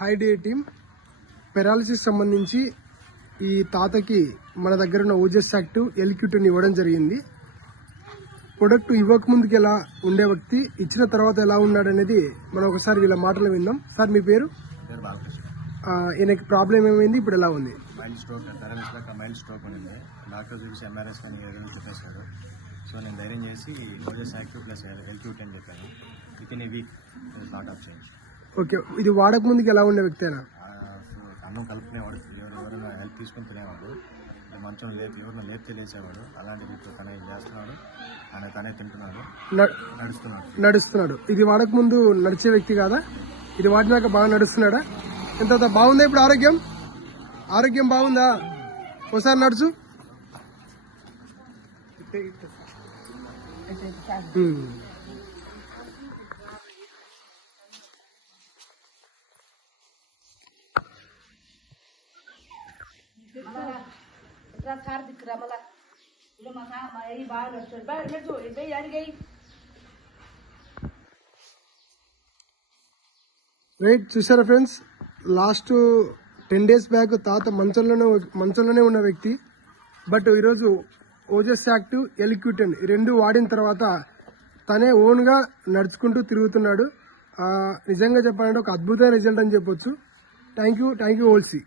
High day team paralysis సంబంధించి ఈ తాతకి మన దగ్గర ఉన్న ఓజస్ యాక్టివ్ ఎల్క్యూటిన్ ఇవ్వడం జరిగింది. ప్రొడక్ట్ ఇవ్వకముందుకు ఎలా ఉండే వ్యక్తి, ఇచ్చిన తర్వాత ఎలా ఉన్నాడనేది మనం ఒకసారి వీళ్ళ మాటలు విందాం. సార్ మీ పేరు? ఈయనకి ప్రాబ్లం ఏమైంది, ఇప్పుడు ఎలా ఉంది? మైల్డ్ స్ట్రోక్ ఉండింది. డాక్టర్ చూసి ఎంఆర్ఐ స్కానింగ్ ఏదైనా చెప్పేశారు. సో నేను ధైర్యం చేసి ఓజస్ యాక్టివ్ ప్లస్ ఎల్క్యూటిన్ చెప్పాను. With in a week lot of change. Okay, ఇది వాడక ముందుకు ఎలా ఉండే వ్యక్తేనా? అన్నం కలుపుకునేవాడు, ఎవరైనా హెల్ప్ తీసుకుని తినేవాడు, మంచం ఎవరైనా లేపితే లేచేవాడు. అలాంటివి ఇప్పుడు తనే చేస్తున్నాడు, తనే తింటున్నాడు, నడుస్తున్నాడు. ఇది వాడక ముందు నడిచే వ్యక్తి కాదా? ఇది వాడినాక బాగా నడుస్తున్నాడా? ఎంత బాగుందా ఇప్పుడు? ఆరోగ్యం బాగుందా? ఒకసారి నడుచు. రైట్, చూసారా ఫ్రెండ్స్, లాస్ట్ 10 days బ్యాక్ తాత మంచంలోనే ఉన్న వ్యక్తి, బట్ ఈరోజు ఓజస్ యాక్టివ్ ఎల్క్యూటిన్ ఈ రెండు వాడిన తర్వాత తనే ఓన్గా నడుచుకుంటూ తిరుగుతున్నాడు. నిజంగా చెప్పాలంటే ఒక అద్భుతమైన రిజల్ట్ అని చెప్పొచ్చు. Thank you ఓల్సీ.